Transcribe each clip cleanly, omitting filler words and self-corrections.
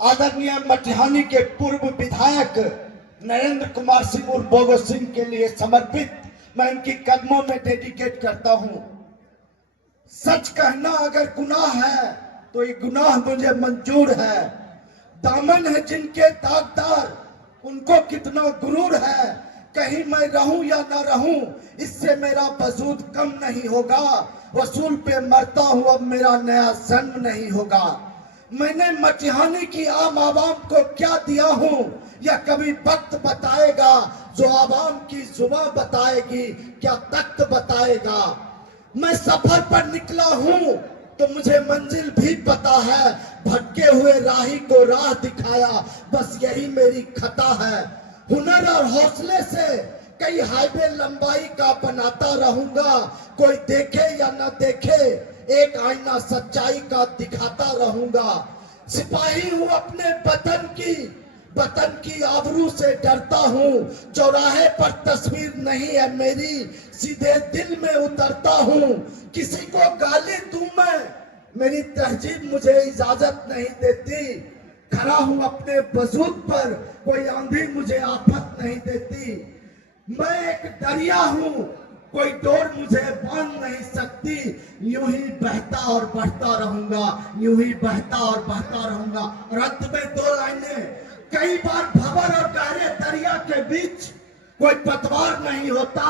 आदरणीय मटिहानी के पूर्व विधायक नरेंद्र कुमार सिंह उर्फ बोगो सिंह के लिए समर्पित मैं इनकी कदमों में डेडिकेट करता हूं। सच कहना अगर गुनाह है तो ये गुनाह मुझे मंजूर है। दामन है जिनके दागदार उनको कितना गुरूर है। कहीं मैं रहूं या ना रहूं इससे मेरा वजूद कम नहीं होगा। वसूल पे मरता हूं अब मेरा नया जन्म नहीं होगा। मैंने मटिहानी की आम आवाम को क्या दिया हूं यह कभी वक्त बताएगा। जो आवाम की जुबां बताएगी क्या तख्त बताएगा। मैं सफर पर निकला हूं तो मुझे मंजिल भी पता है। भटके हुए राही को राह दिखाया बस यही मेरी खता है। हुनर और हौसले से कई हाईवे लंबाई का बनाता रहूंगा। कोई देखे या न देखे एक आईना सच्चाई का दिखाता रहूंगा। सिपाही हूं अपने वतन की आबरू से डरता हूं। चौराहे पर तस्वीर नहीं है मेरी सीधे दिल में उतरता हूं। किसी को गाली दूं मैं मेरी तहजीब मुझे इजाजत नहीं देती। खड़ा हूं अपने वजूद पर कोई आंधी मुझे आफत नहीं देती। मैं एक दरिया हूं कोई डोर मुझे बांध नहीं सकती। यूं ही बहता और बढ़ता रहूंगा। यूं ही बहता और बढ़ता रहूंगा। और अंत में दो लाइनें। कई बार भंवर और गहरे दरिया के बीच कोई पतवार नहीं होता।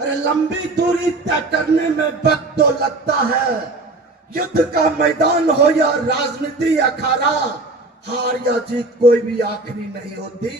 अरे लंबी दूरी तय करने में वक्त तो लगता है। युद्ध का मैदान हो या राजनीति अखाड़ा हार या जीत कोई भी आखिरी नहीं होती।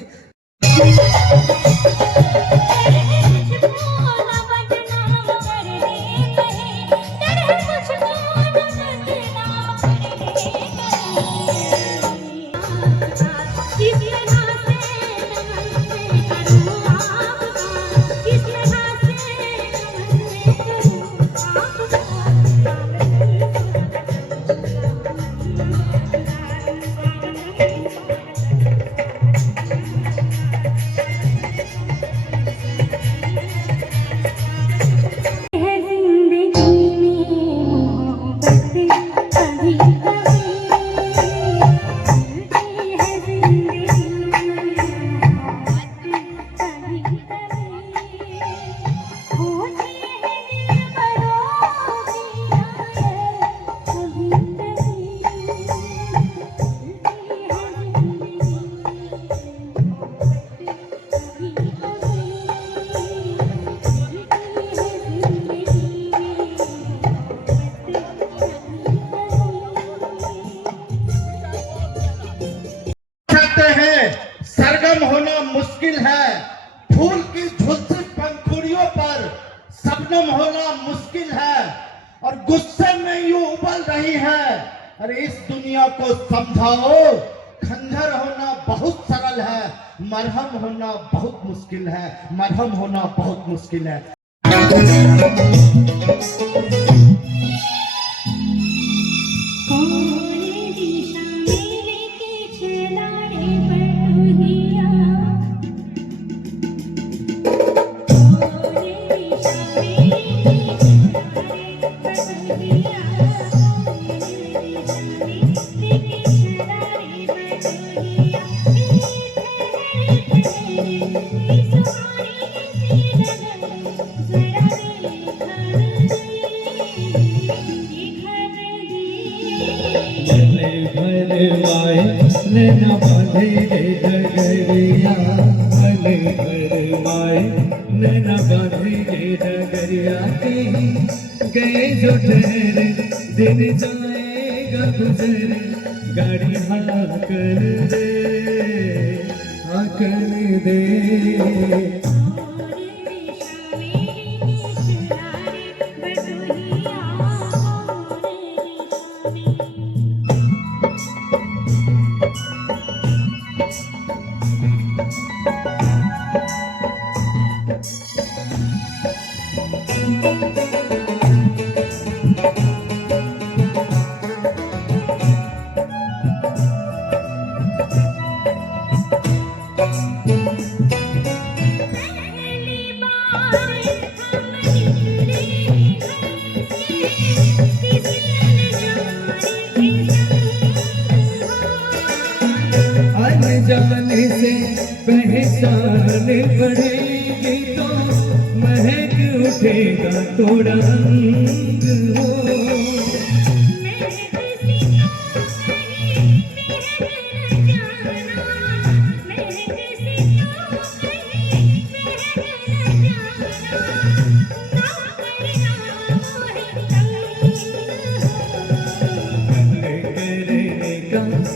सरगम होना मुश्किल है। फूल की झुलसी पंखुड़ियों पर शबनम होना मुश्किल है। और गुस्से में यूं उबल रही है। अरे इस दुनिया को समझाओ खंजर होना बहुत सरल है। मरहम होना बहुत मुश्किल है। मरहम होना बहुत मुश्किल है। न बांधे डगरिया भले भरवाए न बांधे डगरिया गए जो ठहर दिन जाएगा गुजर गाड़ी हाँ कर दे जाने से पहचान पड़ेगी तो महक उठेगा थोड़ा रंग हो।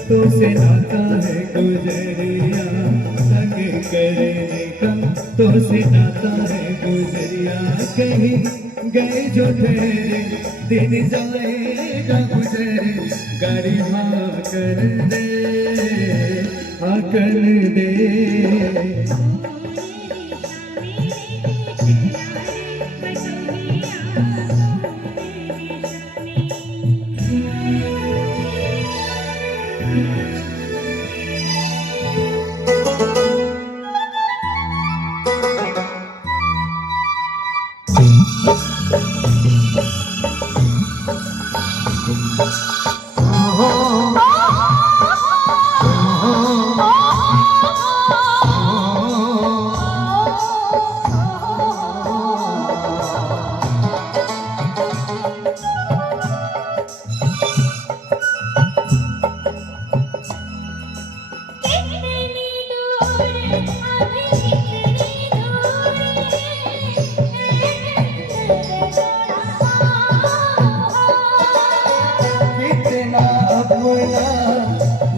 तो से नाता है गुजरिया, संग करने का तो से नाता है गुजरिया। कहीं गए जो ठहरे दिन जाएगा गुजरे, गाड़ी हाँ कर दे, हाँ कर दे।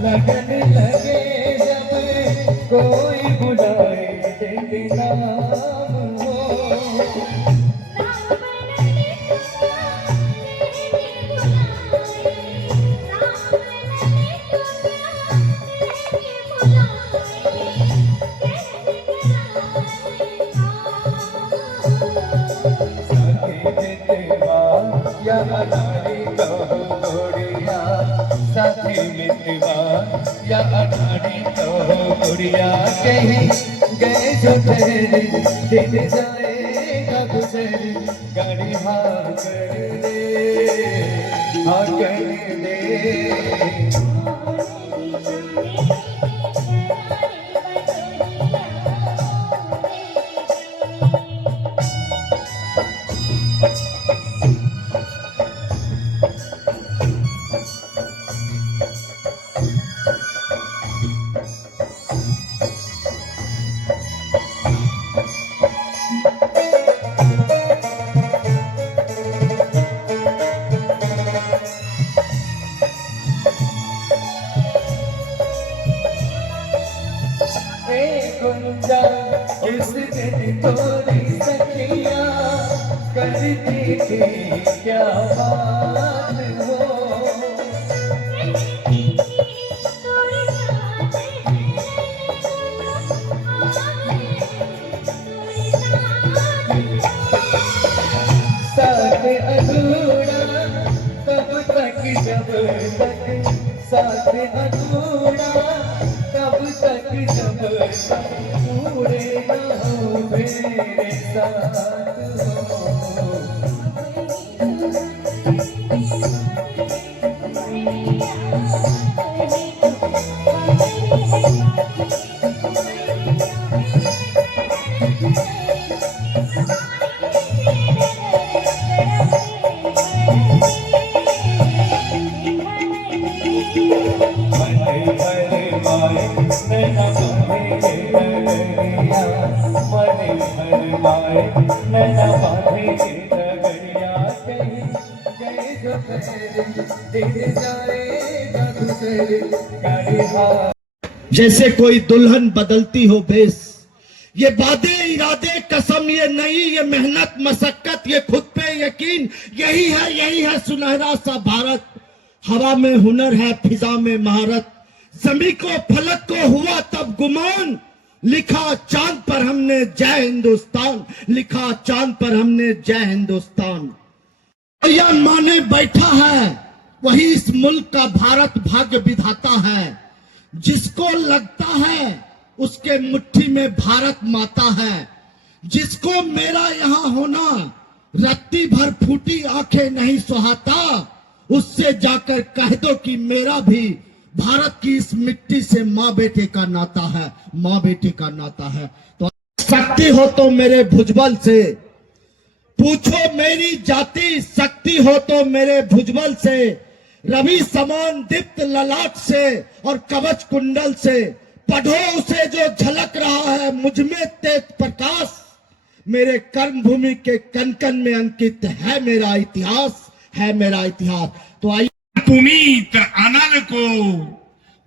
लगन लगे जब कोई बुलाए तेरे नाम हो। या अनाड़ी कहो गोड़िया, साथी मितवा या अनाड़ी कहो गोड़िया। कहीं गए जो ठहरे दिन जाएगा गुजरे, गाड़ी हाँ कर दे, हाँ कर दे। गुंजा इस दिन थोड़ी सखिया करती थी क्या बात हो। साथ अधूरा तब तक जब तक, साथ अधूरा तब तक जब तक पूरे न हो मेरे साथ हो। जैसे कोई दुल्हन बदलती हो भेष, ये वादे इरादे कसम ये नहीं, ये मेहनत मशक्कत ये खुद पे यकीन, यही है सुनहरा सा भारत। हवा में हुनर है फिजा में महारत, जमी को फलक को हुआ तब गुमान, लिखा चांद पर हमने जय हिंदुस्तान, लिखा चांद पर हमने जय हिंदुस्तान। या माने बैठा है वही इस मुल्क का भारत भाग्य विधाता है, जिसको लगता है उसके मुट्ठी में भारत माता है। जिसको मेरा यहाँ होना रत्ती भर फूटी आंखें नहीं सुहाता, उससे जाकर कह दो कि मेरा भी भारत की इस मिट्टी से माँ बेटे का नाता है, माँ बेटे का नाता है। तो शक्ति हो तो मेरे भुजबल से पूछो, मेरी जाति शक्ति हो तो मेरे भुजबल से, रवि समान दीप्त ललाट से और कवच कुंडल से, पढ़ो उसे जो झलक रहा है मुझ में तेज प्रकाश, मेरे कर्म भूमि के कण कण में अंकित है मेरा इतिहास, है मेरा इतिहास। तो आइए पुनीत अनल को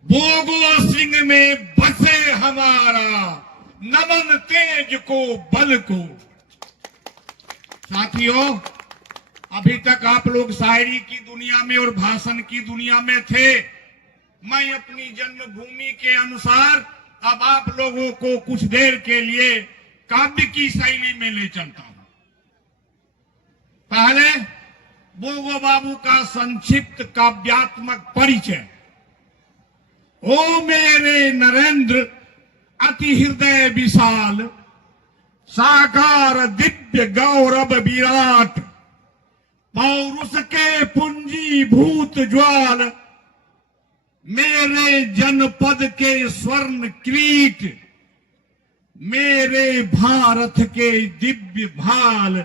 बोगो सिंह में बसे हमारा, नमन तेज को बल को। साथियों, अभी तक आप लोग शायरी की दुनिया में और भाषण की दुनिया में थे। मैं अपनी जन्मभूमि के अनुसार अब आप लोगों को कुछ देर के लिए काव्य की शैली में ले चलता हूं। पहले बोगो बाबू का संक्षिप्त काव्यात्मक परिचय। ओ मेरे नरेंद्र अति हृदय विशाल, साकार दिव्य गौरव विराट, पौरुष के पुंजीभूत ज्वाल, मेरे जनपद के स्वर्ण किरीट, मेरे भारत के दिव्य भाल।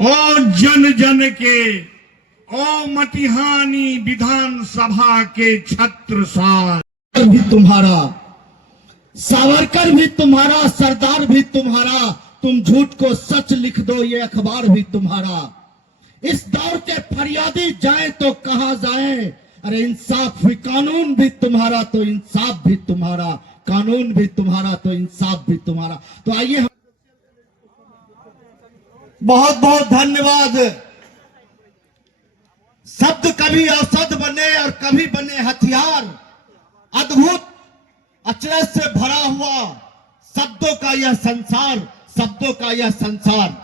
ओ जन जन के, ओ मटिहानी विधानसभा के छत्रसाल। भी तुम्हारा, सावरकर भी तुम्हारा, सरदार भी तुम्हारा, तुम झूठ को सच लिख दो ये अखबार भी तुम्हारा। इस दौर के फरियादी जाएं तो कहां जाएं, अरे इंसाफ भी कानून भी तुम्हारा तो इंसाफ भी तुम्हारा, कानून भी तुम्हारा तो इंसाफ भी तुम्हारा। तो आइए, बहुत बहुत धन्यवाद। शब्द कभी औषध बने और कभी बने हथियार। अद्भुत अचरज से भरा हुआ शब्दों का यह संसार, शब्दों का यह संसार।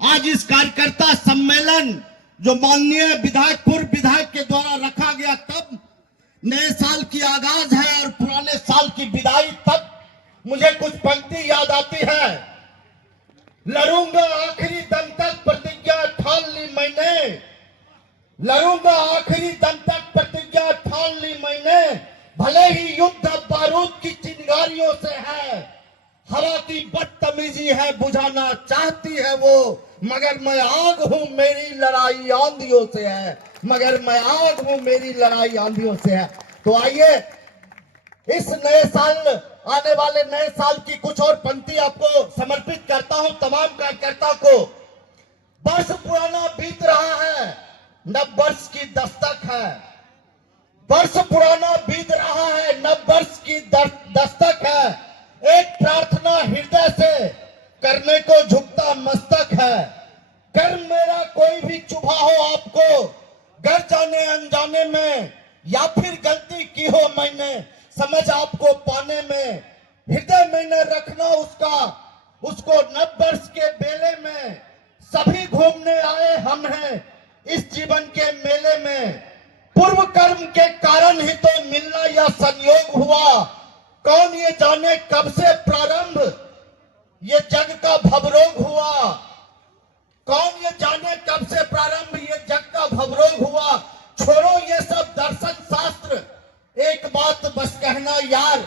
आज इस कार्यकर्ता सम्मेलन जो माननीय विधायक पूर्व विधायक के द्वारा रखा गया, तब नए साल की आगाज है और पुराने साल की विदाई। तब मुझे कुछ पंक्ति याद आती है। लड़ूंगा आखिरी दम तक प्रतिज्ञा ठान ली मैंने, लड़ूंगा आखिरी दम तक प्रतिज्ञा ठान ली मैंने, भले ही युद्ध बारूद की चिंगारियों से है, हवा की बदतमीजी है बुझाना चाहती है वो, मगर मैं आग हूं मेरी लड़ाई आंधियों से है, मगर मैं आग हूं मेरी लड़ाई आंधियों से है। तो आइए इस नए साल, आने वाले नए साल की कुछ और पंक्ति आपको समर्पित करता हूं तमाम कार्यकर्ता को। वर्ष पुराना बीत रहा है, नव वर्ष की दस्तक है, वर्ष पुराना बीत रहा है, नव वर्ष की दस्तक है, एक प्रार्थना हृदय से करने को झुकता मस्तक है, कर्म मेरा कोई भी चुभा हो आपको, घर जाने अनजाने में या फिर गलती की हो मैंने, समझ आपको पाने में, हृदय में न रखना उसका, उसको नव वर्ष के बेले में, सभी घूमने आए हम हैं इस जीवन के मेले में, पूर्व कर्म के कारण ही तो मिलना या संयोग हुआ, कौन ये जाने कब से प्रारंभ ये जग का भवरोग हुआ, कौन ये जाने कब से प्रारंभ ये जग का भवरोग हुआ। छोड़ो ये सब दर्शन शास्त्र, एक बात बस कहना यार,